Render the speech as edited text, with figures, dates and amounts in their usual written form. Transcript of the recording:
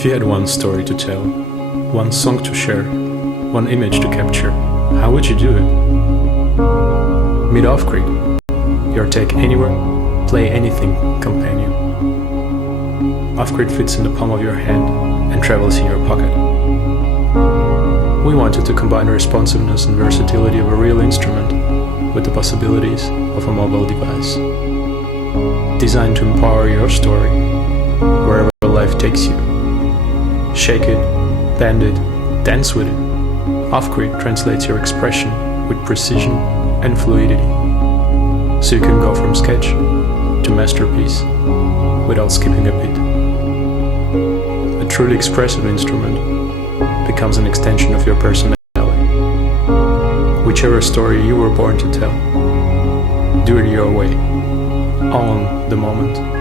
If you had one story to tell, one song to share, one image to capture, how would you do it? Meet offGrid, your take anywhere, play anything companion. Offgrid fits in the palm of your hand and travels in your pocket. We wanted to combine the responsiveness and versatility of a real instrument with the possibilities of a mobile device. Designed to empower your story wherever life takes you. Shake it, bend it, dance with it. offGrid translates your expression with precision and fluidity, so you can go from sketch to masterpiece without skipping a beat. A truly expressive instrument becomes an extension of your personality. Whichever story you were born to tell, do it your way, on the moment.